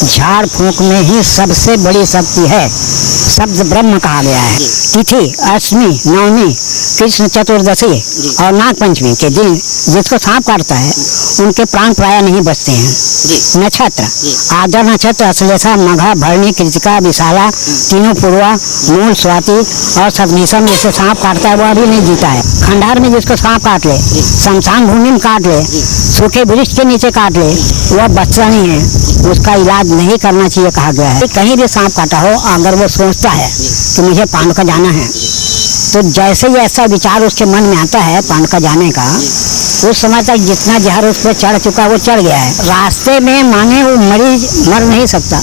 झाड़ फूंक में ही सबसे बड़ी शक्ति है। शब्द ब्रह्म कहा गया है। तिथि अष्टमी, नवमी, कृष्ण चतुर्दशी और नाग पंचमी के दिन जिसको सांप काटता है उनके प्राण प्राय नहीं बचते हैं। नक्षत्र आद्र नक्षत्र, अश्लेषा, मघा, भरणी, कृतिका, विशाला, तीनों पूर्वा, मूल, स्वाति और शतभिषम जिसको सांप काटता है वह भी नहीं जीता है। खंडार में जिसको सांप काट ले, शमशान भूमि में काट ले, सूखे वृक्ष के नीचे काट ले, वह बचता नहीं है, उसका इलाज नहीं करना चाहिए कहा गया है। कहीं भी सांप काटा हो, अगर वो सोचता है कि मुझे पांडुका जाना है, तो जैसे ही ऐसा विचार उसके मन में आता है पांडुका जाने का, उस समय तक जितना जहर उस पर चढ़ चुका वो चढ़ गया है। रास्ते में माने वो मरीज मर नहीं सकता,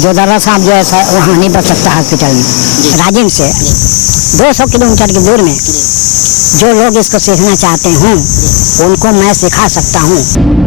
जो दर्रा सांप जो ऐसा वहाँ नहीं बच सकता हॉस्पिटल में। राजिम से 200 किलोमीटर की दूर में जो लोग इसको सीखना चाहते हों उनको मैं सिखा सकता हूँ।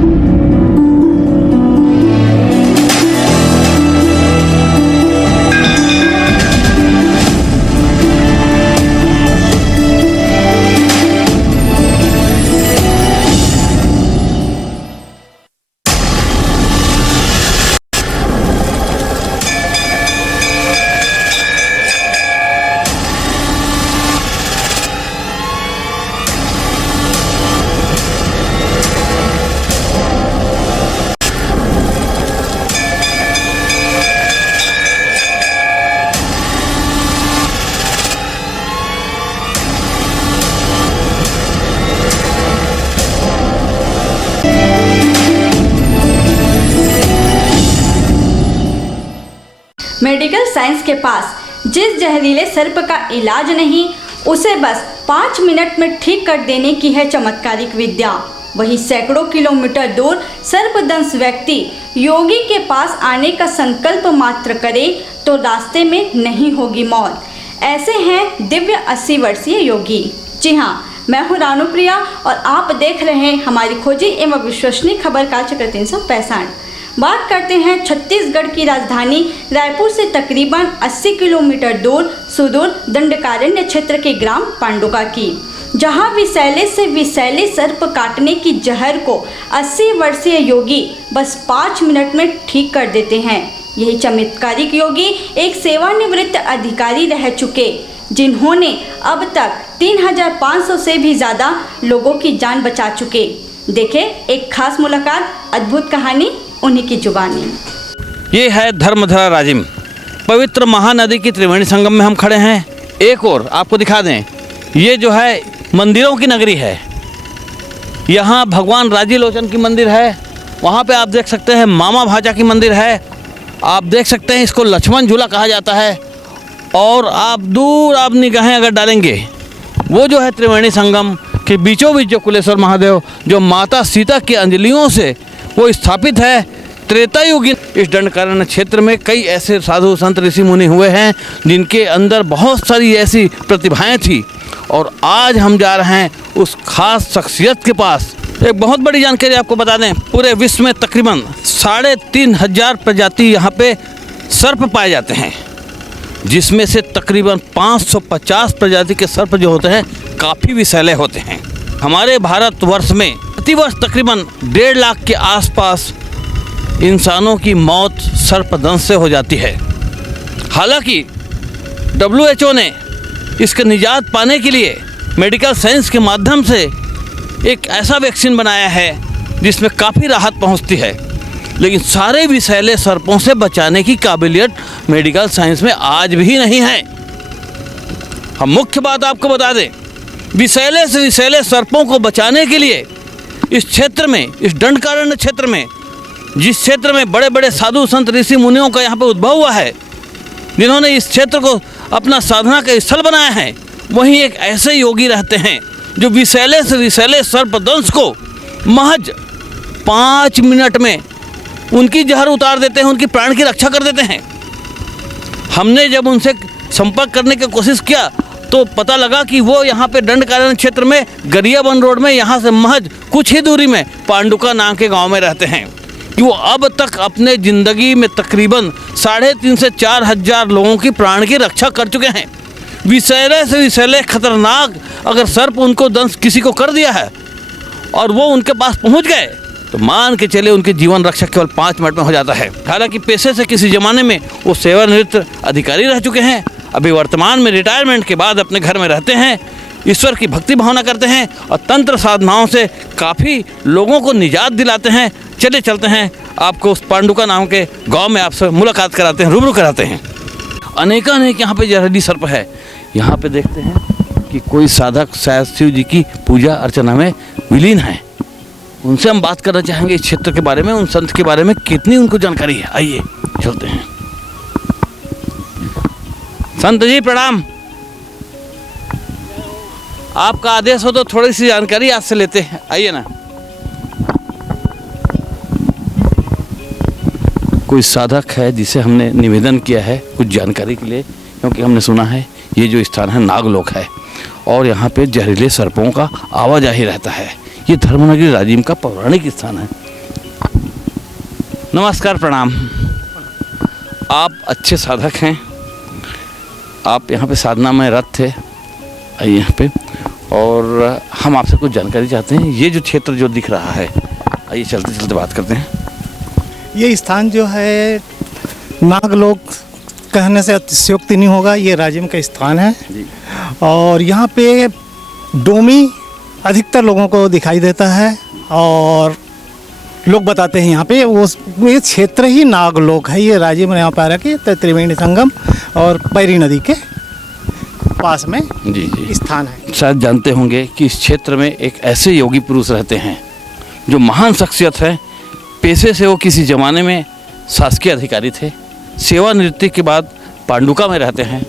मेडिकल साइंस के पास जिस जहरीले सर्प का इलाज नहीं, उसे बस 5 मिनट में ठीक कर देने की है चमत्कारिक विद्या। वही सैकड़ों किलोमीटर दूर सर्पदंश व्यक्ति योगी के पास आने का संकल्प मात्र करे तो रास्ते में नहीं होगी मौत। ऐसे हैं दिव्य 80 वर्षीय योगी। जी हाँ, मैं हूँ रानुप्रिया और आप देख रहे हैं हमारी खोजी एवं विश्वसनीय खबर का चक्र 365। बात करते हैं छत्तीसगढ़ की राजधानी रायपुर से तकरीबन 80 किलोमीटर दूर सुदूर दंडकारण्य क्षेत्र के ग्राम पांडुका की, जहां विषैले से विषैले सर्प काटने की जहर को 80 वर्षीय योगी बस 5 मिनट में ठीक कर देते हैं। यही चमत्कारिक योगी एक सेवानिवृत्त अधिकारी रह चुके, जिन्होंने अब तक 3500 से भी ज़्यादा लोगों की जान बचा चुके। देखें एक खास मुलाकात, अद्भुत कहानी उन्हीं की जुबानी। ये है धर्मधरा राजिम, पवित्र महानदी की त्रिवेणी संगम में हम खड़े हैं। एक और आपको दिखा दें, ये जो है मंदिरों की नगरी है। यहाँ भगवान राजीलोचन की मंदिर है, वहाँ पे आप देख सकते हैं मामा भाजा की मंदिर है। आप देख सकते हैं इसको लक्ष्मण झूला कहा जाता है। और आप दूर आप निगाहें अगर डालेंगे, वो जो है त्रिवेणी संगम के बीचों बीच जो कुलेश्वर महादेव जो माता सीता की अंजलियों से वो स्थापित है। त्रेता युगीन इस दंडकारण्य क्षेत्र में कई ऐसे साधु संत ऋषि मुनि हुए हैं जिनके अंदर बहुत सारी ऐसी प्रतिभाएं थी। और आज हम जा रहे हैं उस खास शख्सियत के पास। एक बहुत बड़ी जानकारी आपको बता दें, पूरे विश्व में तकरीबन 3500 प्रजाति यहाँ पे सर्प पाए जाते हैं, जिसमें से तकरीबन 550 प्रजाति के सर्प जो होते हैं काफ़ी विषैले होते हैं। हमारे भारतवर्ष में प्रतिवर्ष तकरीबन 1.5 लाख के आसपास इंसानों की मौत सर्पदंश से हो जाती है। हालांकि WHO ने इसके निजात पाने के लिए मेडिकल साइंस के माध्यम से एक ऐसा वैक्सीन बनाया है जिसमें काफ़ी राहत पहुंचती है, लेकिन सारे विषैले सर्पों से बचाने की काबिलियत मेडिकल साइंस में आज भी नहीं है। हम मुख्य बात आपको बता दें, विषैले से विषैले सर्पों को बचाने के लिए इस क्षेत्र में, इस दंडकारण्य क्षेत्र में, जिस क्षेत्र में बड़े बड़े साधु संत ऋषि मुनियों का यहाँ पे उद्भव हुआ है, जिन्होंने इस क्षेत्र को अपना साधना का स्थल बनाया है, वहीं एक ऐसे योगी रहते हैं जो विषैले से विषैले सर्पदंश को महज 5 मिनट में उनकी जहर उतार देते हैं, उनकी प्राण की रक्षा कर देते हैं। हमने जब उनसे संपर्क करने की कोशिश किया तो पता लगा कि वो यहाँ पे दंडकारण्य क्षेत्र में गरियाबंद रोड में यहाँ से महज कुछ ही दूरी में पांडुका नाम के गांव में रहते हैं कि वो अब तक अपने ज़िंदगी में तकरीबन 3,500 से 4,000 लोगों की प्राण की रक्षा कर चुके हैं। विषैले से विषैले खतरनाक अगर सर्प उनको दंश किसी को कर दिया है और वो उनके पास पहुँच गए तो मान के चले उनके जीवन रक्षा केवल 5 मिनट में हो जाता है। हालांकि पेशे से किसी ज़माने में वो सेवानिवृत्त अधिकारी रह चुके हैं, अभी वर्तमान में रिटायरमेंट के बाद अपने घर में रहते हैं, ईश्वर की भक्ति भावना करते हैं और तंत्र साधनाओं से काफ़ी लोगों को निजात दिलाते हैं। चले चलते हैं, आपको उस पांडुका नाम के गांव में आपसे मुलाकात कराते हैं, रूबरू कराते हैं। अनेकानेक यहाँ पे जहरीली सर्प है। यहाँ पे देखते हैं कि कोई साधक शायद शिव जी की पूजा अर्चना में विलीन है। उनसे हम बात करना चाहेंगे इस क्षेत्र के बारे में, उन संत के बारे में कितनी उनको जानकारी है। आइए चलते हैं। संत जी प्रणाम। आपका आदेश हो तो थोड़ी सी जानकारी आपसे लेते हैं, आइए ना। कोई साधक है जिसे हमने निवेदन किया है कुछ जानकारी के लिए, क्योंकि हमने सुना है ये जो स्थान है नागलोक है और यहाँ पे जहरीले सर्पों का आवाजाही रहता है। ये धर्मनगरी राजिम का पौराणिक स्थान है। नमस्कार प्रणाम। आप अच्छे साधक हैं, आप यहाँ पे साधना में रत थे, आइए यहाँ पे, और हम आपसे कुछ जानकारी चाहते हैं। ये जो क्षेत्र जो दिख रहा है, आइए चलते चलते बात करते हैं। ये स्थान जो है नागलोक कहने से अतिशयोक्ति नहीं होगा, ये राजिम का स्थान है और यहाँ पे डोमी अधिकतर लोगों को दिखाई देता है और लोग बताते हैं यहाँ पे ये क्षेत्र ही नागलोक है। ये राजिम यहाँ पर के त्रिवेणी संगम और पैरी नदी के पास में जी स्थान है। शायद जानते होंगे कि इस क्षेत्र में एक ऐसे योगी पुरुष रहते हैं जो महान शख्सियत है। पेशे से वो किसी ज़माने में शासकीय अधिकारी थे, सेवानिवृत्ति के बाद पांडुका में रहते हैं।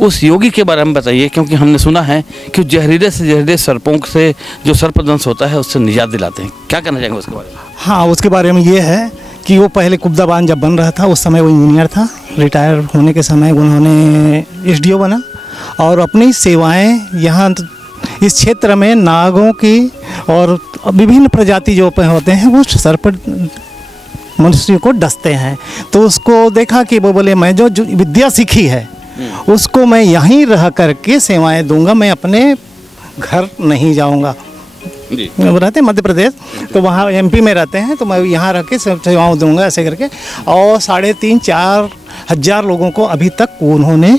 उस योगी के बारे में बताइए, क्योंकि हमने सुना है कि जहरीले से जहरीले सर्पों से जो सर्पदंश होता है उससे निजात दिलाते हैं। क्या कहना चाहेंगे उसके बारे में? हाँ, उसके बारे में ये है कि वो पहले कुब्दा बांध जब बन रहा था उस समय वो इंजीनियर था। रिटायर होने के समय उन्होंने SDO बना और अपनी सेवाएं यहाँ इस क्षेत्र में नागों की और विभिन्न प्रजाति जो होते हैं वो सर्प मनुष्य को डसते हैं। तो उसको देखा कि वो बोले मैं जो विद्या सीखी है उसको मैं यहीं रह करके सेवाएं दूंगा, मैं अपने घर नहीं जाऊंगा। वो रहते हैं मध्य प्रदेश, तो वहाँ MP में रहते हैं, तो मैं यहाँ रह के सेवाएं दूंगा ऐसे करके। और 3,500-4 हज़ार लोगों को अभी तक उन्होंने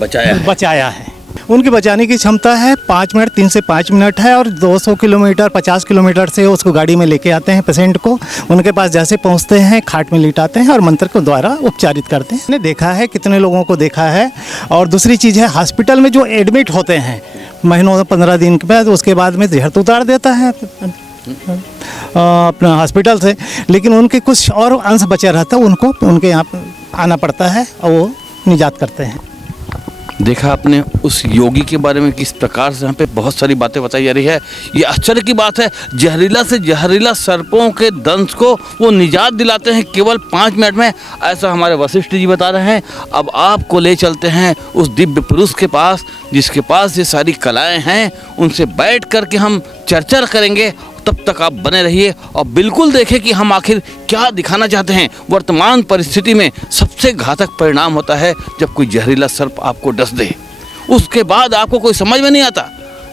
बचाया है। उनकी बचाने की क्षमता है 5 मिनट, 3 से 5 मिनट है और 200 किलोमीटर 50 किलोमीटर से उसको गाड़ी में लेके आते हैं पेशेंट को। उनके पास जैसे पहुंचते हैं खाट में लिटाते हैं और मंत्र के द्वारा उपचारित करते हैं। मैंने देखा है, कितने लोगों को देखा है। और दूसरी चीज़ है हॉस्पिटल में जो एडमिट होते हैं महीनों 15 दिन के बाद, उसके बाद में जहर तो उतार देता है अपना हॉस्पिटल से, लेकिन उनके कुछ और अंश बचा रहता है, उनको उनके यहाँ आना पड़ता है और वो निजात करते हैं। देखा आपने उस योगी के बारे में किस प्रकार से यहाँ पे बहुत सारी बातें बताई जा रही है। ये आश्चर्य की बात है, जहरीला से जहरीला सर्पों के दंश को वो निजात दिलाते हैं केवल 5 मिनट में, ऐसा हमारे वशिष्ठ जी बता रहे हैं। अब आपको ले चलते हैं उस दिव्य पुरुष के पास जिसके पास ये सारी कलाएँ हैं, उनसे बैठ कर के हम चर्चा करेंगे। तब तक आप बने रहिए और बिल्कुल देखें कि हम आखिर क्या दिखाना चाहते हैं। वर्तमान परिस्थिति में सबसे घातक परिणाम होता है जब कोई जहरीला सर्प आपको डस दे, उसके बाद आपको कोई समझ में नहीं आता।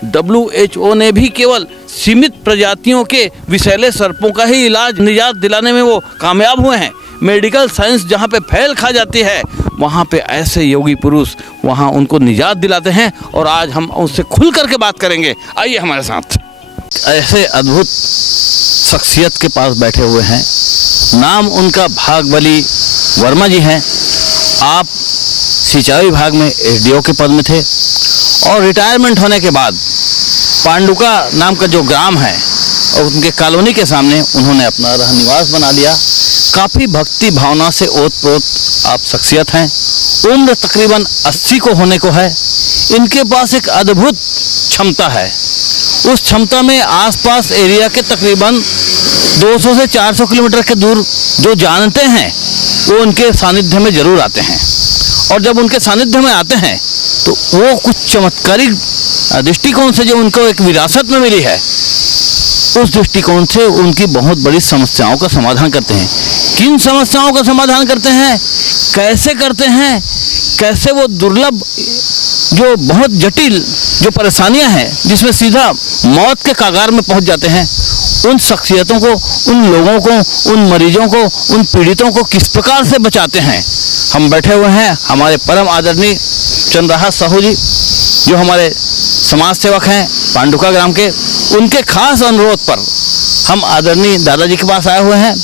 WHO ने भी केवल सीमित प्रजातियों के विषैले सर्पों का ही इलाज निजात दिलाने में वो कामयाब हुए हैं। मेडिकल साइंस जहाँ पे फैल खा जाती है वहाँ पे ऐसे योगी पुरुष वहाँ उनको निजात दिलाते हैं और आज हम उससे खुल करके बात करेंगे। आइए हमारे साथ। ऐसे अद्भुत शख्सियत के पास बैठे हुए हैं, नाम उनका भागबली वर्मा जी हैं। आप सिंचाई विभाग में SDO के पद में थे और रिटायरमेंट होने के बाद पांडुका नाम का जो ग्राम है और उनके कॉलोनी के सामने उन्होंने अपना रहनिवास बना लिया। काफ़ी भक्ति भावना से ओत-प्रोत आप शख्सियत हैं। उम्र तकरीबन 80 को होने को है। इनके पास एक अद्भुत क्षमता है। उस क्षमता में आसपास एरिया के तकरीबन 200 से 400 किलोमीटर के दूर जो जानते हैं वो उनके सानिध्य में ज़रूर आते हैं और जब उनके सानिध्य में आते हैं तो वो कुछ चमत्कारिक दृष्टिकोण से जो उनको एक विरासत में मिली है उस दृष्टिकोण से उनकी बहुत बड़ी समस्याओं का समाधान करते हैं। किन समस्याओं का समाधान करते हैं, कैसे करते हैं, कैसे वो दुर्लभ जो बहुत जटिल जो परेशानियां हैं जिसमें सीधा मौत के कगार में पहुंच जाते हैं उन शख्सियतों को, उन लोगों को, उन मरीजों को, उन पीड़ितों को किस प्रकार से बचाते हैं। हम बैठे हुए हैं हमारे परम आदरणीय चंद्रहास साहू जी, जो हमारे समाज सेवक हैं पांडुका ग्राम के। उनके खास अनुरोध पर हम आदरणीय दादाजी के पास आए हुए हैं।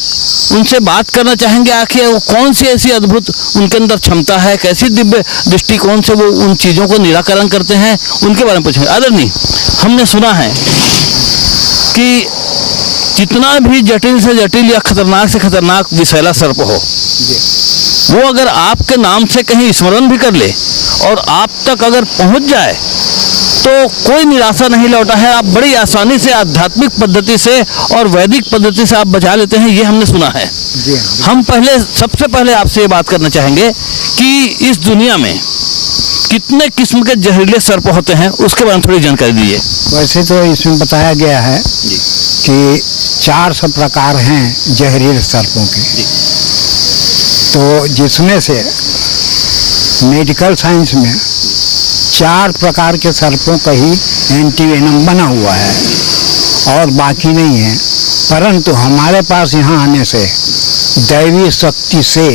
उनसे बात करना चाहेंगे आखिर वो कौन सी ऐसी अद्भुत उनके अंदर क्षमता है, कैसी दिव्य दृष्टिकोण से वो उन चीज़ों को निराकरण करते हैं, उनके बारे में पूछेंगे। आदरणीय, हमने सुना है कि जितना भी जटिल से जटिल या खतरनाक से खतरनाक विषैला सर्प हो, वो अगर आपके नाम से कहीं स्मरण भी कर ले और आप तक अगर पहुंच जाए तो कोई निराशा नहीं लौटा है। आप बड़ी आसानी से आध्यात्मिक पद्धति से और वैदिक पद्धति से आप बचा लेते हैं, ये हमने सुना है। हम सबसे पहले आपसे ये बात करना चाहेंगे कि इस दुनिया में कितने किस्म के जहरीले सर्प होते हैं, उसके बारे में थोड़ी जानकारी दीजिए। वैसे तो इसमें बताया गया है कि 4 सब प्रकार हैं जहरीले सर्पों के, तो जिसमें से मेडिकल साइंस में 4 प्रकार के सर्पों का ही एंटीवेनम बना हुआ है और बाकी नहीं है। परंतु हमारे पास यहाँ आने से दैवी शक्ति से,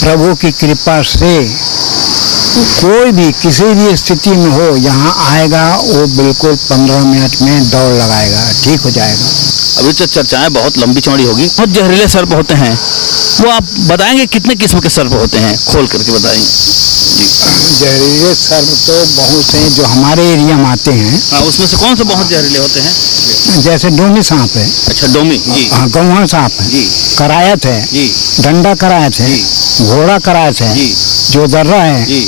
प्रभु की कृपा से कोई भी किसी भी स्थिति में हो यहाँ आएगा, वो बिल्कुल 15 मिनट में दौड़ लगाएगा, ठीक हो जाएगा। अभी तो चर्चाएं बहुत लंबी चौड़ी होगी। बहुत जहरीले सर्प होते हैं, वो आप बताएंगे कितने किस्म के सर्प होते हैं, खोल करके बताएंगे। जहरीले सर्प तो बहुत हैं जो हमारे एरिया में आते हैं। हाँ, उसमें से कौन से बहुत जहरीले होते हैं? जैसे डोमी सांप है। अच्छा, डोमी जी। हाँ, गौहा सांप है जी। करायत है जी। डंडा करायत है, घोड़ा करायत है जी। जो दर्रा है जी।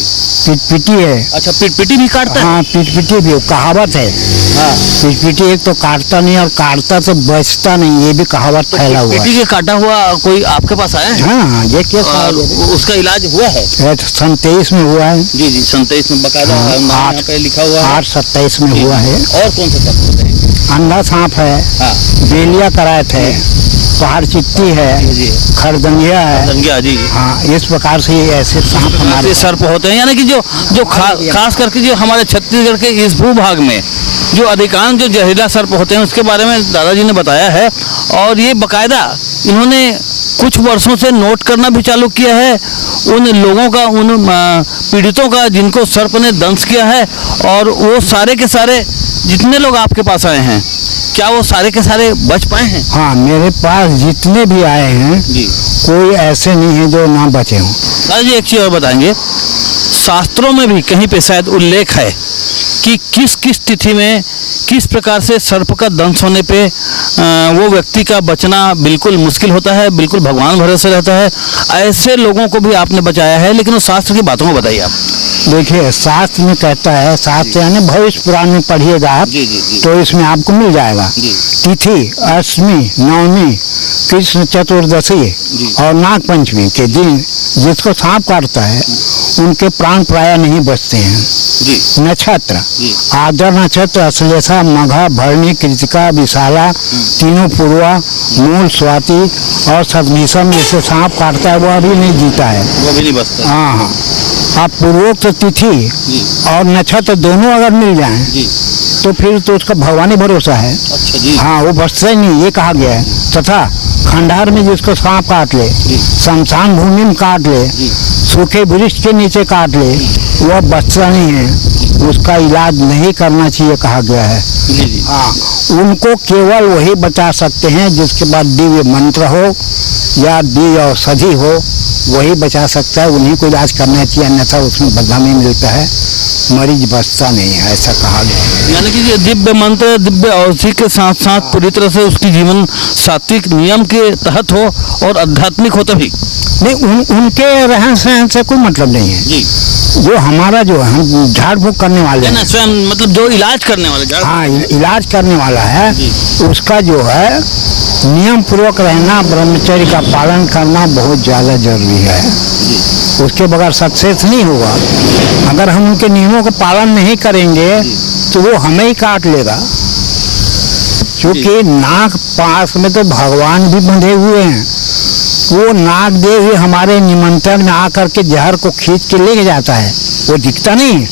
पिटपिटी है। अच्छा, पिटपिटी भी काटता है? हाँ, पिटपिटी भी कहावत है। हाँ। पिटपिटी एक तो काटता नहीं और काटता तो बचता नहीं, ये भी कहावत तो फैला हुआ है। पिटपिटी के काटा हुआ कोई आपके पास आया है? हाँ, ये केस और उसका इलाज हुआ है? 27 में हुआ है। जी जी, 27 में बकायदा यहाँ पे लिखा हुआ है। 8-27 में हुआ है। और कौन से सर्प होते हैं? अंधा सांप है। हाँ। बेलिया करायत है, पहाड़ चिट्टी है, जी। खरदंगिया है। खरदंगिया जी। हाँ, इस प्रकार से ये ऐसे सांप हमारे सर्प होते हैं, यानी कि जो खास करके जो हमारे छत्तीसगढ़ के इस भूभाग में जो अधिकांश जो जहरीला सर्प होते हैं उसके बारे में दादाजी ने बताया है। और ये बकायदा इन्होंने कुछ वर्षों से नोट करना भी चालू किया है उन लोगों का, उन पीड़ितों का जिनको सर्प ने दंश किया है। और वो सारे के सारे जितने लोग आपके पास आए हैं, क्या वो सारे के सारे बच पाए हैं? हाँ, मेरे पास जितने भी आए हैं जी, कोई ऐसे नहीं है जो ना बचे हों। दादाजी एक चीज़ और बताएंगे, शास्त्रों में भी कहीं पे शायद उल्लेख है कि किस किस तिथि में किस प्रकार से सर्प का दंश होने पे वो व्यक्ति का बचना बिल्कुल मुश्किल होता है, बिल्कुल भगवान भरोसे रहता है। ऐसे लोगों को भी आपने बचाया है, लेकिन उस शास्त्र की बातों को बताइए आप। देखिए, शास्त्र में कहता है, शास्त्र यानी भविष्य पुराण में पढ़िएगा आप, जी, जी, जी। तो इसमें आपको मिल जाएगा। जी। तिथि अष्टमी, नवमी, कृष्ण चतुर्दशी और नाग पंचमी के दिन जिसको सांप काटता है उनके प्राण प्राय नहीं बचते हैं। जी। नक्षत्र जी। आदर नक्षत्र, अश्लेषा, मघा, भरणी, कृतिका, विशाला, तीनों पूर्वा, मूल, स्वाति और सतभिषम जिससे सांप काटता है वो अभी नहीं जीता है। वो भी नहीं बचता। हाँ हाँ, आप पूर्वोक्त तिथि और नक्षत्र दोनों अगर मिल जाएं जी। तो फिर तो उसका भगवानी भरोसा है। अच्छा जी। हाँ, वो बचता ही नहीं, ये कहा गया है। तथा खंडार में जिसको सांप काट ले, शमशान भूमि में काट ले, सूखे वृक्ष के नीचे काट ले, वह बचता नहीं है, उसका इलाज नहीं करना चाहिए कहा गया है। जी जी। हाँ, उनको केवल वही बचा सकते हैं जिसके बाद दिव्य मंत्र हो या दिव्य औषधि हो, वही बचा सकता है, उन्हीं को इलाज करना चाहिए, अन्यथा उसमें बदनामी मिलता है, मरीज बचता नहीं है, ऐसा कहा गया है। यानी कि ये दिव्य मंत्र, दिव्य औषधि के साथ साथ पूरी तरह से उसकी जीवन सात्विक नियम के तहत हो और आध्यात्मिक हो तभी नहीं, उनके रहन सहन से कोई मतलब नहीं है जी। जो हमारा जो हम झाड़ फूक करने वाले हैं, स्वयं मतलब जो इलाज करने वाले हाँ, इलाज करने वाला है, उसका जो है नियम पूर्वक रहना, ब्रह्मचर्य का पालन करना बहुत ज़्यादा जरूरी है। उसके बगैर सक्सेस नहीं होगा। अगर हम उनके नियमों का पालन नहीं करेंगे तो वो हमें ही काट लेगा, क्योंकि नाग पास में तो भगवान भी बंधे हुए हैं। वो नाग देव ही हमारे निमंत्रण में आकर के जहर को खींच के लेके जाता है, वो दिखता नहीं है।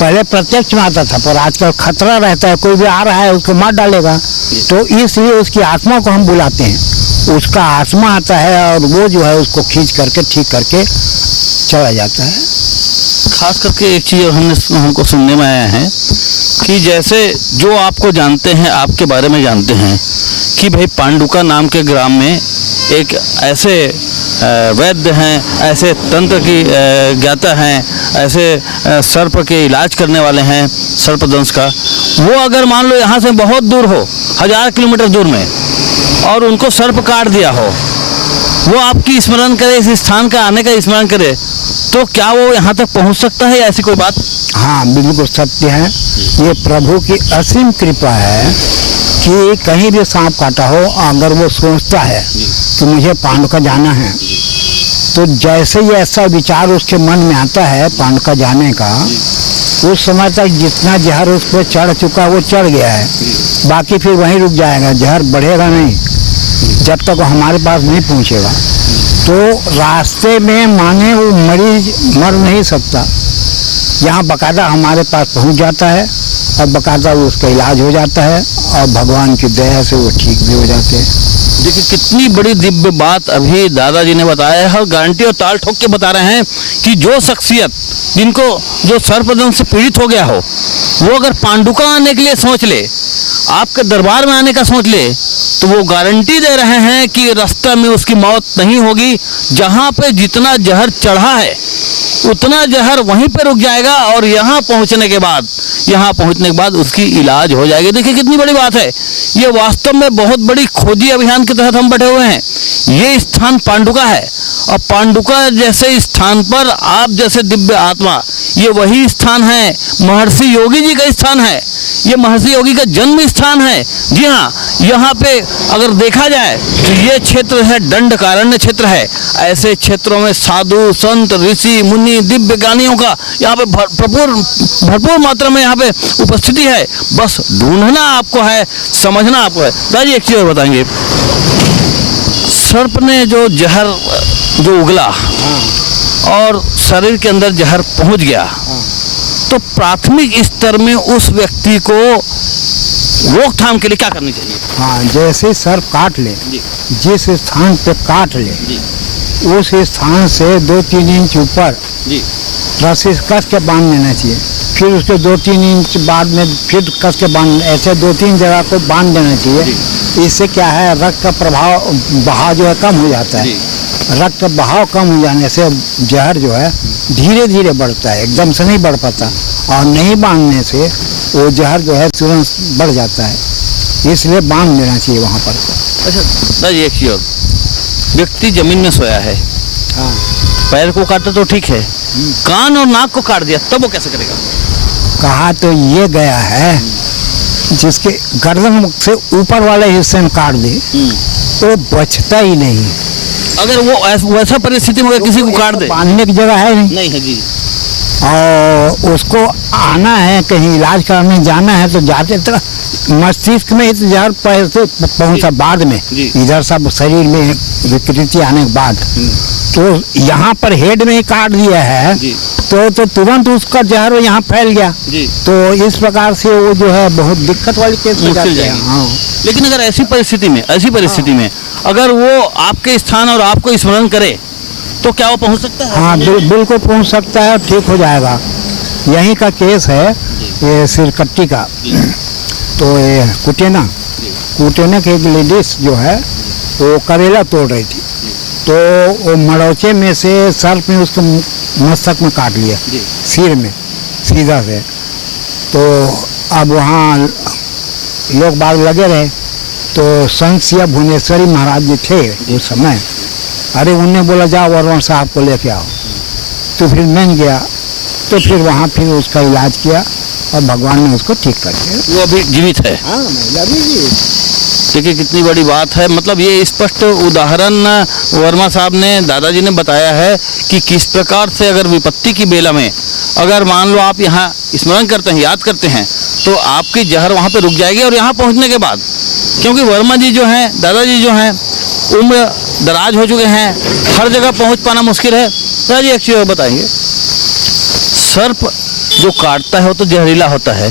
पहले प्रत्यक्ष में आता था, पर आजकल खतरा रहता है, कोई भी आ रहा है उसको मार डालेगा, तो इसलिए उसकी आत्मा को हम बुलाते हैं। उसका आत्मा आता है और वो जो है उसको खींच करके ठीक करके चला जाता है। खास करके एक चीज़ हमको सुनने में आया है कि जैसे जो आपको जानते हैं, आपके बारे में जानते हैं कि भाई पांडुका नाम के ग्राम में एक ऐसे वैद्य हैं, ऐसे तंत्र की ज्ञाता हैं, ऐसे सर्प के इलाज करने वाले हैं, सर्पदंश का। वो अगर मान लो यहाँ से बहुत दूर हो, 1000 किलोमीटर दूर में, और उनको सर्प काट दिया हो, वो आपकी स्मरण करे, इस स्थान का आने का स्मरण करे, तो क्या वो यहाँ तक पहुँच सकता है या ऐसी कोई बात? हाँ, बिल्कुल सत्य है। ये प्रभु की असीम कृपा है कि कहीं भी सांप काटा हो, अगर वो सोचता है कि मुझे पांडुका जाना है, तो जैसे ही ऐसा विचार उसके मन में आता है पांडुका जाने का, उस समय तक जितना जहर उस पर चढ़ चुका वो चढ़ गया है, बाकी फिर वहीं रुक जाएगा, जहर बढ़ेगा नहीं जब तक वो हमारे पास नहीं पहुंचेगा। तो रास्ते में माने वो मरीज मर नहीं सकता, यहाँ बकायदा हमारे पास पहुंच जाता है और बकायदा उसका इलाज हो जाता है और भगवान की दया से वो ठीक भी हो जाते हैं। देखिए कितनी बड़ी दिव्य बात अभी दादाजी ने बताया है, और गारंटी और ताल ठोक के बता रहे हैं कि जो शख्सियत जिनको जो सर्पदंश से पीड़ित हो गया हो, वो अगर पांडुका आने के लिए सोच ले, आपके दरबार में आने का सोच ले, तो वो गारंटी दे रहे हैं कि रास्ते में उसकी मौत नहीं होगी। जहाँ पे जितना जहर चढ़ा है उतना जहर वहीं पे रुक जाएगा, और यहाँ पहुँचने के बाद उसकी इलाज हो जाएगी। देखिए कितनी बड़ी बात है, ये वास्तव में बहुत बड़ी खोजी अभियान के तहत हम बैठे हुए हैं। ये स्थान पांडुका है, और पांडुका जैसे स्थान पर आप जैसे दिव्य आत्मा, ये वही स्थान है, महर्षि योगी जी का स्थान है, ये महर्षि योगी का जन्म स्थान है। जी हाँ, यहाँ पे अगर देखा जाए तो ये क्षेत्र है दंडकारण्य क्षेत्र है। ऐसे क्षेत्रों में साधु संत ऋषि मुनि दिव्य ज्ञानियों का यहाँ पे भरपूर मात्रा में यहाँ पे उपस्थिति है। बस ढूंढना आपको है, समझना आपको है। दादी एक चीज़ और बताएंगे, सर्प ने जो जहर जो उगला और शरीर के अंदर जहर पहुँच गया, तो प्राथमिक स्तर में उस व्यक्ति को रोकथाम के लिए क्या करनी चाहिए? हाँ, जैसे सर्प काट ले, जिस स्थान पे काट ले, उस स्थान से 2-3 इंच ऊपर रस्सी कस के बांध देना चाहिए। फिर उसके 2-3 इंच बाद में फिर कस के बांध, ऐसे 2-3 जगह को बांध देना चाहिए। इससे क्या है, रक्त का बहाव जो है कम हो जाता है। रक्त का बहाव कम हो जाने से जहर जो है धीरे धीरे बढ़ता है, एकदम से नहीं बढ़ पाता, और नहीं बांधने से वो जहर जो है तुरंत बढ़ जाता है। इसलिए बांध देना चाहिए वहाँ पर। अच्छा दादी एक चीज़ और, व्यक्ति जमीन में सोया है, हाँ, पैर को काटा तो ठीक है, कान और नाक को काट दिया तब वो कैसे करेगा? कहा तो ये गया है, जिसके गर्दन से ऊपर वाले हिस्से में काट दे तो बचता ही नहीं। अगर वो वैसा परिस्थिति में किसी को काट दे, बांधने की जगह है नहीं है जी, और उसको आना है, कहीं इलाज कराने जाना है, तो जाते तो मस्तिष्क में ही जहर पैर से पहुंचा बाद में, इधर सब शरीर में विकृति आने के बाद, तो यहाँ पर हेड में ही काट दिया है, तो तुरंत उसका जहर यहाँ फैल गया। तो इस प्रकार से वो जो है बहुत दिक्कत वाली केस हो जाती है। हाँ। लेकिन अगर ऐसी परिस्थिति में अगर वो आपके स्थान और आपको स्मरण करे तो क्या वो पहुंच सकता है? हाँ, बिल्कुल पहुंच सकता है, ठीक हो जाएगा। यहीं का केस है ये सिरकट्टी का। तो ये कुटेना की एक लेडीज जो है वो करेला तोड़ रही थी, तो वो मड़ौचे में से सर्प ने उसको मस्तक में काट लिया, सिर में सीधा से। तो अब वहाँ लोग बाग लगे रहे, तो संत सिया भुवनेश्वरी महाराज जी थे उस समय। अरे उनने बोला जाओ वर्मा साहब को लेके आओ, तो फिर मैं गया, तो फिर वहाँ फिर उसका इलाज किया और भगवान ने उसको ठीक कर दिया। वो अभी जीवित है? हाँ, महिला भी जीवित। देखिए कितनी बड़ी बात है। मतलब ये स्पष्ट उदाहरण वर्मा साहब ने, दादाजी ने बताया है कि किस प्रकार से अगर विपत्ति की बेला में अगर मान लो आप यहाँ स्मरण करते हैं, याद करते हैं, तो आपकी जहर वहाँ पे रुक जाएगी। और यहाँ पहुँचने के बाद, क्योंकि वर्मा जी जो हैं, दादाजी जो हैं, उम्र दराज हो चुके हैं, हर जगह पहुँच पाना मुश्किल है। दादाजी एक चीज़ और बताएंगे, सर्प जो काटता है वो तो जहरीला होता है।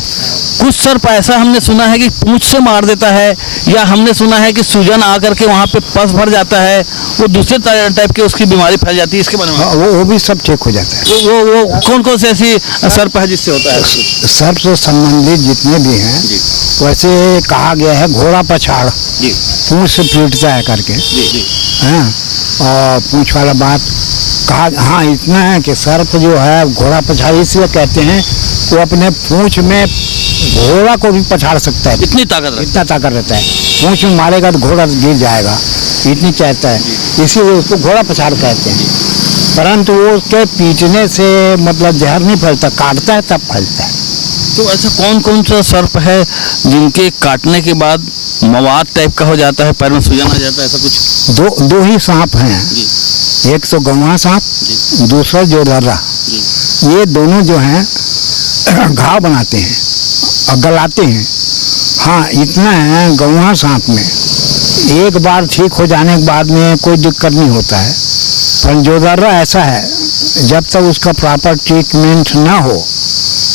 कुछ सर्प ऐसा हमने सुना है कि पूंछ से मार देता है, या हमने सुना है कि सूजन आकर के वहाँ पे पस भर जाता है, वो दूसरे टाइप की उसकी बीमारी फैल जाती है। इसके बारे में वो भी सब ठीक हो जाता है। वो कौन कौन से ऐसी सर्प है जिससे होता है? सर्प से संबंधित जितने भी हैं वैसे कहा गया है घोड़ा पछाड़ पूंछ से पीटता है करके, हाँ, और पूंछ वाला बात कहा। हाँ, इतना है कि सर्प जो है घोड़ा पछाड़ इसलिए कहते हैं वो अपने पूंछ में घोड़ा को भी पछाड़ सकता है। इतनी ताकत रहता है। पूंछ में मारेगा तो घोड़ा गिर जाएगा, इतनी चाहता है, इसीलिए उसको घोड़ा पछाड़ कहते हैं। परंतु वो उसके पीटने से मतलब जहर नहीं फैलता, काटता है तब फैलता है। तो ऐसा कौन कौन सा सर्प है जिनके काटने के बाद मवाद टाइप का हो जाता है, पैर में सूजन आ जाता है, ऐसा कुछ? दो ही सांप हैं, एक तो गौवा सांप, दूसरा जोधर्रा। ये दोनों जो हैं घाव बनाते हैं और गलाते हैं। हाँ, इतना है गौवा सांप में एक बार ठीक हो जाने के बाद में कोई दिक्कत नहीं होता है, पर जोधर्रा ऐसा है जब तक उसका प्रॉपर ट्रीटमेंट ना हो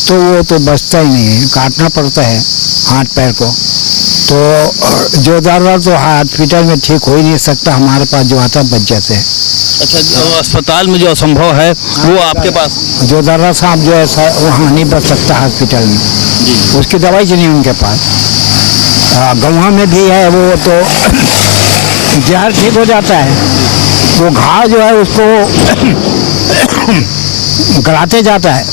तो वो तो बचता ही नहीं है, काटना पड़ता है हाथ पैर को। तो जोधर्रा तो हॉस्पिटल में ठीक हो ही नहीं सकता, हमारे पास जो आता बच जाते हैं। अच्छा, जो अस्पताल में जो असंभव है वो आपके पास? जोधर्रा सांप जो है वहाँ नहीं बच सकता हॉस्पिटल में, उसकी दवाई नहीं उनके पास। गौवा में भी है वो तो जहर ठीक हो जाता है, वो घाव जो है उसको गलाते जाता है,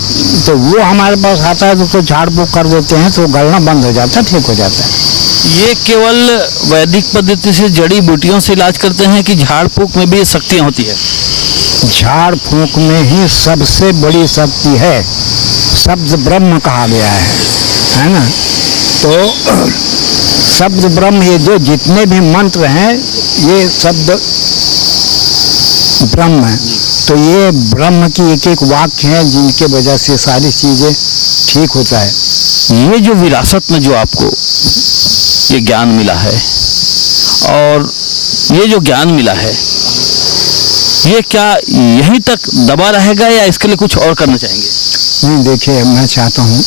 तो वो हमारे पास आता है तो उसको झाड़ फूँक कर देते हैं तो गलना बंद हो जाता है, ठीक हो जाता है। ये केवल वैदिक पद्धति से जड़ी बूटियों से इलाज करते हैं कि झाड़ फूँक में भी शक्तियाँ होती है? झाड़ फूँक में ही सबसे बड़ी शक्ति है, शब्द ब्रह्म कहा गया है ना। तो शब्द ब्रह्म, ये जो जितने भी मंत्र हैं ये शब्द ब्रह्म है। तो ये ब्रह्म की एक एक वाक्य है जिनके वजह से सारी चीज़ें ठीक होता है। ये जो विरासत में जो आपको ये ज्ञान मिला है, और ये जो ज्ञान मिला है, ये क्या यहीं तक दबा रहेगा या इसके लिए कुछ और करना चाहेंगे? नहीं, देखिए, मैं चाहता हूँ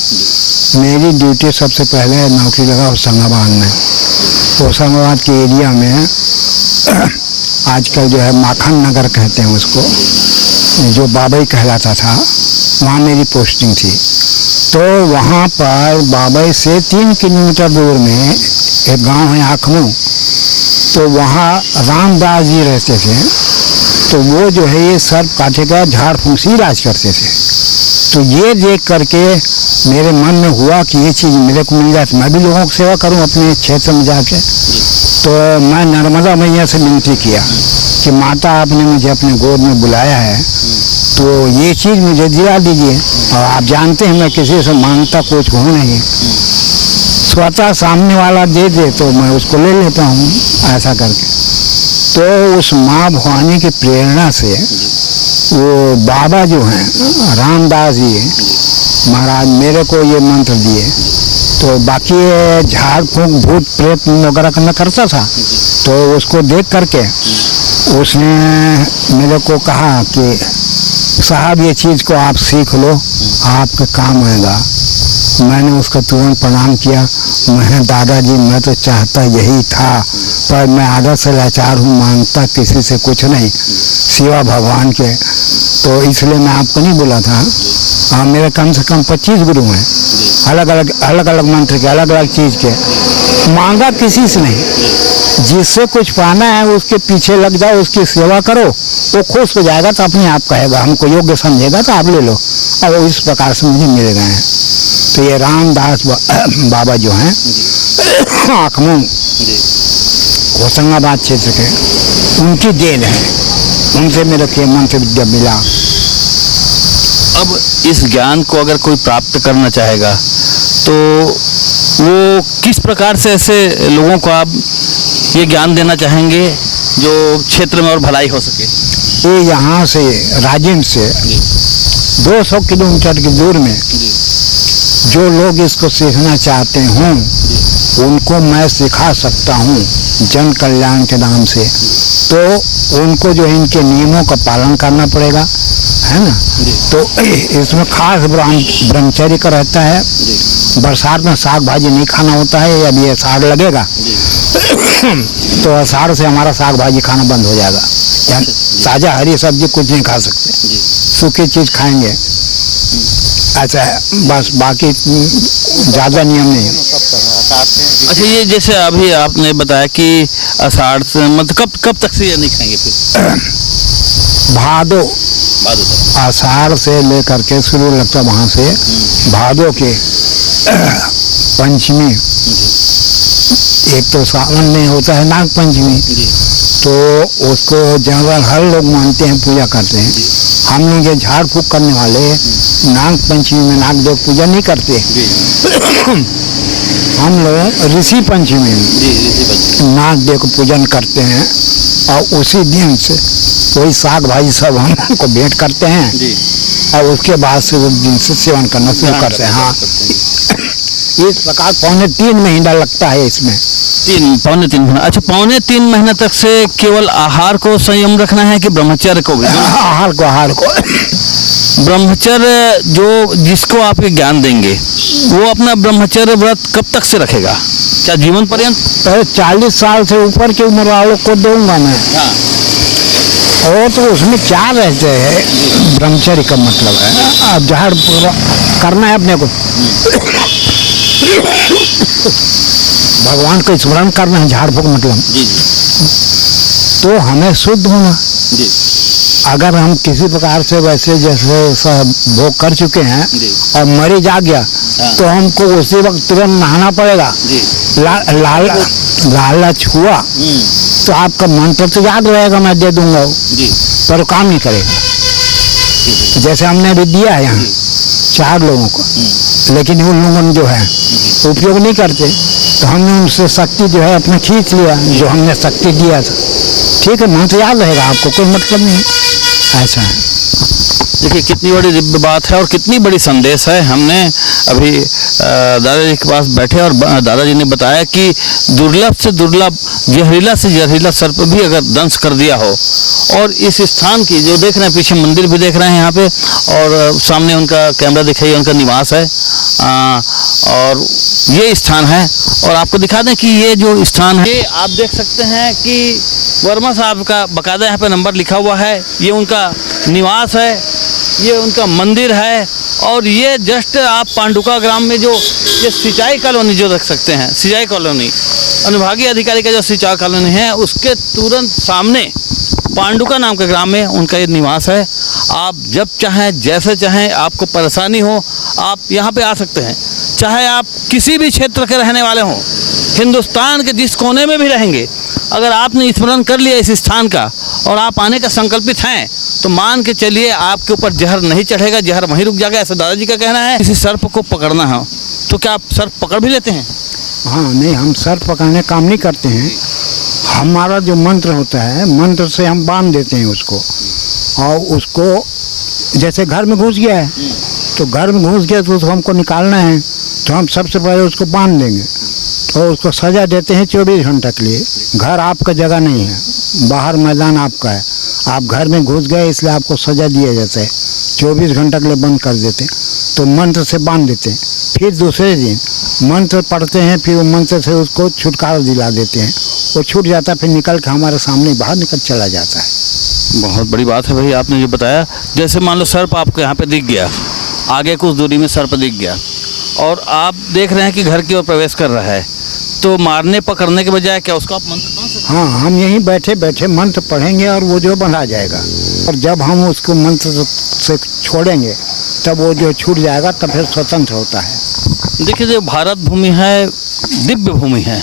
मेरी ड्यूटी सबसे पहले नौकरी लगा होशंगाबाद में। होशंगाबाद के एरिया में आजकल जो है माखन नगर कहते हैं उसको, जो बाबई कहलाता था, वहाँ मेरी पोस्टिंग थी। तो वहाँ पर बाबई से 3 किलोमीटर दूर में एक गांव है आखमू, तो वहाँ रामदास जी रहते थे। तो वो जो है ये सर्प काटे का झाड़ फूँक से इलाज करते थे। तो ये देख करके मेरे मन में हुआ कि ये चीज़ मेरे को मिल जाए तो मैं भी लोगों की सेवा करूं अपने क्षेत्र में जाके। तो मैं नर्मदा मैया से विनती किया कि माता, आपने मुझे अपने गोद में बुलाया है तो ये चीज़ मुझे दिला दीजिए। और आप जानते हैं मैं किसी से मांगता कुछ हूँ नहीं, स्वतः सामने वाला दे दे तो मैं उसको ले लेता हूँ, ऐसा करके। तो उस माँ भवानी की प्रेरणा से वो बाबा जो हैं रामदास जी महाराज मेरे को ये मंत्र दिए। तो बाकी झाड़ फूँक भूत प्रेत वगैरह का मैं करता था, तो उसको देख करके उसने मेरे को कहा कि साहब ये चीज़ को आप सीख लो, आपके काम आएगा। मैंने उसको तुरंत प्रणाम किया। मैं दादाजी, मैं तो चाहता यही था, पर मैं आदत से लाचार हूँ, मांगता किसी से कुछ नहीं, सिवा भगवान के। तो इसलिए मैं आपको नहीं बोला था। मेरे कम से कम 25 गुरु हैं, अलग अलग मंत्र के, अलग अलग चीज़ के। मांगा किसी से नहीं, जिससे कुछ पाना है उसके पीछे लग जाओ, उसकी सेवा करो, वो खुश हो जाएगा तो अपने आप कहेगा, हमको योग्य समझेगा तो आप ले लो। और इस प्रकार से मुझे मिल गए हैं। तो ये रामदास बाबा जो हैं आखमू होशंगाबाद क्षेत्र के, उनकी देन है, उनसे मेरे को मंत्र विद्या मिला। अब इस ज्ञान को अगर कोई प्राप्त करना चाहेगा तो वो किस प्रकार से ऐसे लोगों को आप ये ज्ञान देना चाहेंगे जो क्षेत्र में और भलाई हो सके? ये यहाँ से राजिम से 200 किलोमीटर की दूर में जो लोग इसको सीखना चाहते हों उनको मैं सिखा सकता हूँ जन कल्याण के नाम से। तो उनको जो इनके नियमों का पालन करना पड़ेगा, है ना। तो इसमें खास ब्रह्मचर्य का रहता है। बरसात में साग भाजी नहीं खाना होता है। अब ये साग लगेगा तो आषाढ़ से हमारा साग भाजी खाना बंद हो जाएगा। ताजा हरी सब्जी कुछ नहीं खा सकते, सूखी चीज खाएंगे। ऐसा है बस, बाकी ज़्यादा नियम नहीं है। अच्छा, ये जैसे अभी आपने बताया कि आषाढ़ से मतलब कब तक से ये नहीं खाएंगे फिर? भादो तक। आषाढ़ से लेकर के शुरू लगता है, वहाँ से भादो के पंचमी। एक तो सावन में होता है नाग पंचमी, तो उसको जनरल हर लोग मानते हैं, पूजा करते हैं। हम लोग ये झाड़ फूक करने वाले नाग पंचमी में नागदेव पूजा नहीं करते। हम लोग ऋषि पंचमी में नागदेव को पूजन करते हैं, और उसी दिन से वही साग भाजी सब हमको भेंट करते हैं, और उसके बाद से उस दिन से सेवन करना शुरू करते हैं। हाँ, इस प्रकार 3.25 महीना लगता है इसमें। 3.25 महीना। अच्छा, 3.25 महीना तक से केवल आहार को संयम रखना है कि ब्रह्मचर्य को भी? आहार को ब्रह्मचर्य जो जिसको आप ये ज्ञान देंगे वो अपना ब्रह्मचर्य व्रत कब तक से रखेगा? क्या जीवन पर्यंत? पहले 40 साल से ऊपर की उम्र वालों को दूंगा मैं। और तो उसमें क्या रहते हैं, ब्रह्मचर्य का मतलब है अब झाड़ पूरा करना है अपने को, भगवान को स्मरण करना है। झाड़ फूक मतलब तो हमें शुद्ध होना। अगर हम किसी प्रकार से वैसे जैसे सब भोग कर चुके हैं और मरीज आ गया तो हमको उसी वक्त तुरंत नहाना पड़ेगा। लालच हुआ तो आपका मंत्र तो याद रहेगा, मैं दे दूंगा, पर काम नहीं करेगा। जैसे हमने अभी दिया है यहाँ 4 लोगों को, लेकिन उन लोगों ने जो है उपयोग नहीं करते, तो हमने उनसे शक्ति जो है अपना खींच लिया, जो हमने शक्ति दिया था। ठीक है, मंत्र याद रहेगा, आपको कोई मतलब नहीं, ऐसा है। देखिए कितनी बड़ी दिव्य बात है और कितनी बड़ी संदेश है। हमने अभी दादाजी के पास बैठे और दादाजी ने बताया कि दुर्लभ से दुर्लभ, जहरीला से जहरीला सर्प भी अगर दंश कर दिया हो, और इस स्थान की जो देख रहे हैं, पीछे मंदिर भी देख रहे हैं यहाँ पे, और सामने उनका कैमरा दिखाइए, उनका निवास है, और ये स्थान है। और आपको दिखा दें कि ये जो स्थान है, ये आप देख सकते हैं कि वर्मा साहब का बाकायदा यहाँ पे नंबर लिखा हुआ है। ये उनका निवास है, ये उनका मंदिर है, और ये जस्ट आप पांडुका ग्राम में जो ये सिंचाई कॉलोनी जो देख सकते हैं, सिंचाई कॉलोनी, अनुभागीय अधिकारी का जो सिंचाई कॉलोनी है, उसके तुरंत सामने पांडुका नाम के ग्राम में उनका ये निवास है। आप जब चाहें, जैसे चाहें, आपको परेशानी हो, आप यहाँ पे आ सकते हैं। चाहे आप किसी भी क्षेत्र के रहने वाले हों, हिंदुस्तान के जिस कोने में भी रहेंगे, अगर आपने स्मरण कर लिया इस स्थान का और आप आने का संकल्पित हैं, तो मान के चलिए आपके ऊपर जहर नहीं चढ़ेगा, जहर वहीं रुक जाएगा, ऐसा दादाजी का कहना है। किसी सर्प को पकड़ना हो तो क्या आप सर्प पकड़ भी लेते हैं? हाँ, नहीं, हम सर्प पकड़ने काम नहीं करते हैं। हमारा जो मंत्र होता है, मंत्र से हम बांध देते हैं उसको, और उसको जैसे घर में घुस गया है, तो घर में घुस गया तो उसको हमको निकालना है, तो हम सबसे पहले उसको बांध देंगे और उसको सजा देते हैं 24 घंटे के लिए। घर आपका जगह नहीं है, बाहर मैदान आपका है, आप घर में घुस गए इसलिए आपको सजा दिया जाता है। 24 घंटे के लिए बंद कर देते हैं, तो मंत्र से बांध देते हैं। फिर दूसरे दिन मंत्र पढ़ते हैं, फिर वो मंत्र से उसको छुटकारा दिला देते हैं, वो छूट जाता है, फिर निकल के हमारे सामने बाहर निकल चला जाता है। बहुत बड़ी बात है भाई, आपने जो बताया। जैसे मान लो सर्प आपको यहाँ पे दिख गया, आगे कुछ दूरी में सर्प दिख गया, और आप देख रहे हैं कि घर की ओर प्रवेश कर रहा है, तो मारने पकड़ने के बजाय क्या उसको आप मंत्र पढ़ सकते हैं? हाँ, हम यहीं बैठे बैठे मंत्र पढ़ेंगे और वो जो बंधा जाएगा, और जब हम उसको मंत्र से छोड़ेंगे तब वो जो छूट जाएगा, तब फिर स्वतंत्र होता है। देखिए, जो भारत भूमि है, दिव्य भूमि है।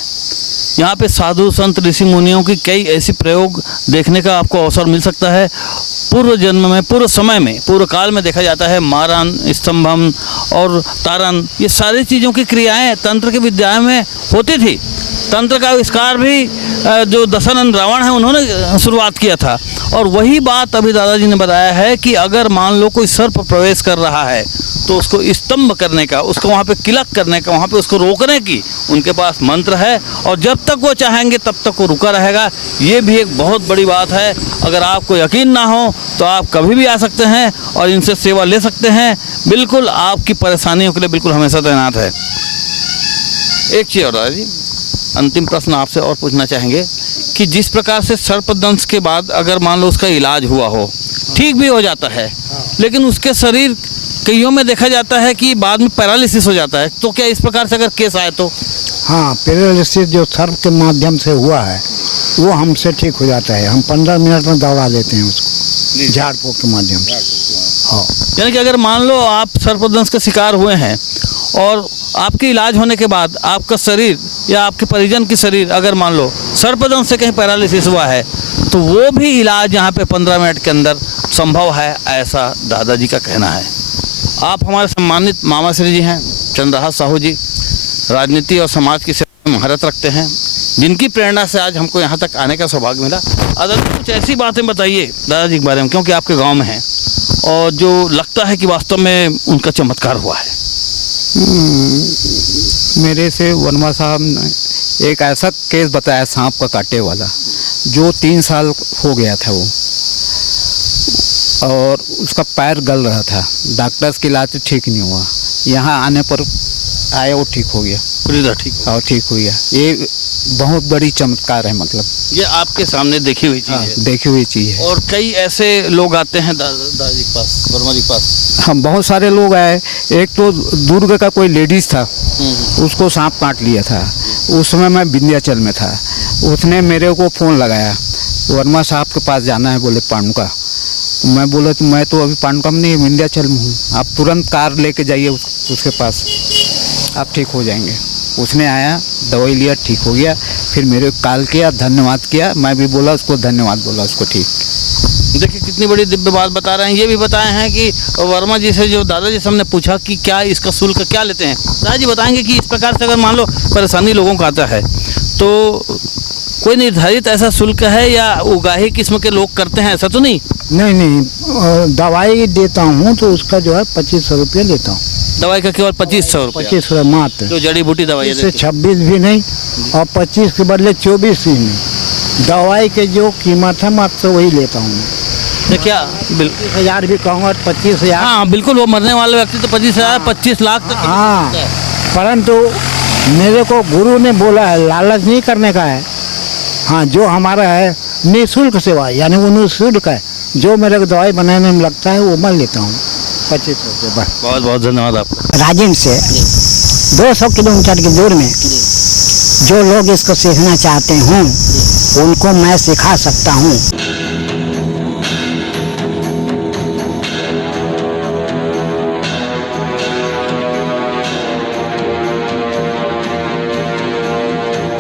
यहाँ पे साधु संत ऋषि मुनियों की कई ऐसी प्रयोग देखने का आपको अवसर मिल सकता है। पूर्व जन्म में, पूर्व समय में, पूर्व काल में देखा जाता है मारन, स्तंभन और तारन, ये सारी चीज़ों की क्रियाएं तंत्र की विद्याएं में होती थी। तंत्र का आविष्कार भी जो दशानंद रावण है उन्होंने शुरुआत किया था। और वही बात अभी दादाजी ने बताया है कि अगर मान लो कोई सर्प प्रवेश कर रहा है तो उसको स्तंभ करने का, उसको वहाँ पे किलक करने का, वहाँ पे उसको रोकने की उनके पास मंत्र है, और जब तक वो चाहेंगे तब तक वो रुका रहेगा। ये भी एक बहुत बड़ी बात है। अगर आपको यकीन ना हो तो आप कभी भी आ सकते हैं और इनसे सेवा ले सकते हैं। बिल्कुल आपकी परेशानियों के लिए बिल्कुल हमेशा तैनात है। एक चीज़ और दादाजी, अंतिम प्रश्न आपसे और पूछना चाहेंगे कि जिस प्रकार से सर्पदंश के बाद अगर मान लो उसका इलाज हुआ हो, ठीक भी हो जाता है, लेकिन उसके शरीर कईयों में देखा जाता है कि बाद में पैरालिसिस हो जाता है, तो क्या इस प्रकार से अगर केस आए तो? हाँ, पैरालिसिस जो सर्प के माध्यम से हुआ है वो हमसे ठीक हो जाता है। हम 15 मिनट में दवा देते हैं उसको, झाड़ फूँक के माध्यम से। हाँ, यानी कि अगर मान लो आप सर्पदंश के शिकार हुए हैं और आपके इलाज होने के बाद आपका शरीर या आपके परिजन की शरीर अगर मान लो सर्पदंश से कहीं पैरालिसिस हुआ है, तो वो भी इलाज यहाँ पे 15 मिनट के अंदर संभव है, ऐसा दादाजी का कहना है। आप हमारे सम्मानित मामा श्री जी हैं चंद्रहास साहू जी, राजनीति और समाज की सेवा में महारत रखते हैं, जिनकी प्रेरणा से आज हमको यहाँ तक आने का सौभाग्य मिला। अदर कुछ ऐसी बातें बताइए दादाजी के बारे में, क्योंकि आपके गांव में हैं और जो लगता है कि वास्तव में उनका चमत्कार हुआ है। मेरे से वर्मा साहब ने एक ऐसा केस बताया सांप का काटे वाला, जो 3 साल हो गया था वो, और उसका पैर गल रहा था। डॉक्टर्स के इलाज से ठीक नहीं हुआ, यहाँ आने पर आया वो ठीक हो गया, ठीक और ठीक हो गया। ये बहुत बड़ी चमत्कार है, मतलब ये आपके सामने देखी हुई चीज़ है। देखी हुई चीज़ है। और कई ऐसे लोग आते हैं दादाजी के पास, वर्मा जी के पास। हम बहुत सारे लोग आए। एक तो दुर्ग का कोई लेडीज़ था, उसको सांप काट लिया था। उस समय मैं विंध्याचल में था। उसने मेरे को फ़ोन लगाया, वर्मा साहब के पास जाना है, बोले पांडुका। मैं बोला तो मैं तो अभी पांडुका में नहीं, विंध्याचल में हूँ, आप तुरंत कार लेके जाइए उसके पास, आप ठीक हो जाएंगे। उसने आया, दवाई लिया, ठीक हो गया। फिर मेरे को कॉल किया, धन्यवाद किया, मैं भी बोला उसको धन्यवाद, बोला उसको ठीक। देखिए कितनी बड़ी दिव्य बात बता रहे हैं। ये भी बताए हैं कि वर्मा जी से जो दादाजी से हमने पूछा कि क्या इसका शुल्क क्या लेते हैं, दादाजी बताएंगे कि इस प्रकार से अगर मान लो परेशानी लोगों को आता है तो कोई निर्धारित ऐसा शुल्क है या उगाही किस्म के लोग करते हैं, ऐसा तो नहीं? नहीं, दवाई देता हूँ तो उसका जो है 2500 रुपये लेता हूँ। दवाई का केवल 2500 रुपये? 2500 मात्र, जो जड़ी बूटी दवाई इससे 26 भी नहीं और 25 के बदले 24 ही नहीं। दवाई के जो कीमत है मात्र वही लेता हूँ। क्या 25,000 भी कहूँगा, 25,000। हाँ बिल्कुल, वो मरने वाले व्यक्ति तो 25,000 25 लाख तक। हाँ, परंतु मेरे को गुरु ने बोला है लालच नहीं करने का है। हाँ, जो हमारा है निःशुल्क सेवा, यानी वो निःशुल्क है। जो मेरे को दवाई बनाने में लगता है वो मैं लेता हूँ 2500 रुपये बस। बहुत बहुत धन्यवाद आपका। राजिम से 200 किलोमीटर की दूर में जो लोग इसको सीखना चाहते हों उनको मैं सिखा सकता हूँ।